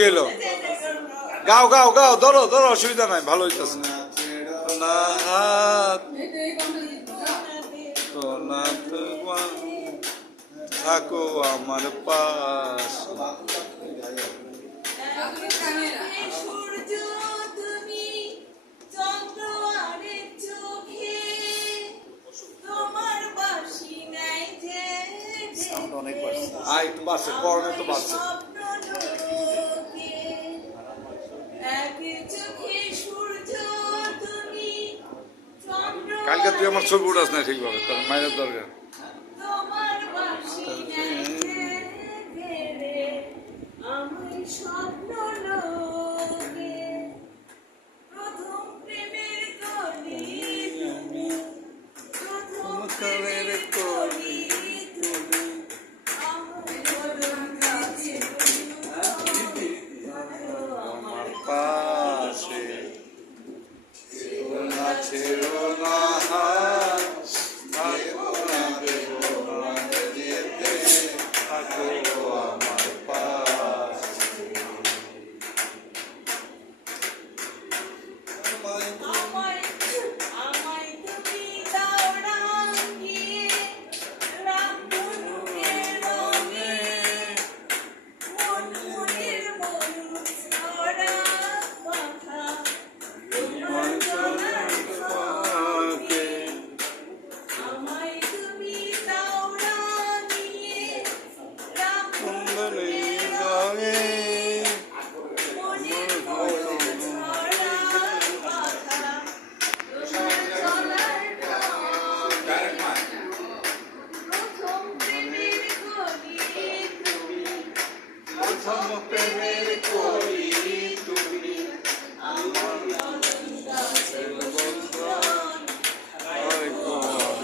কি হলো? গাও গাও গাও, ধরো ধরো, অসুবিধা নাই, ভালো হইতেছে। না হাত তো না তোমার, থাকো আমার পাশ। অনেক বাড়ছে, একটু বাড়ছে, করণে তো বাড়ছে। কালকে তুই আমার ছবি উঠাস না ঠিকভাবে, তোর মায়ের দরকার।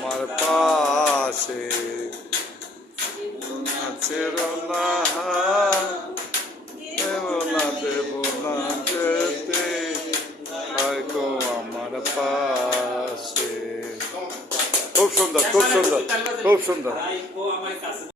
আমার পাশে দেব না দেব না যেতে, হয়তো আমার পাশে। খুব সুন্দর, খুব সুন্দর, খুব সুন্দর।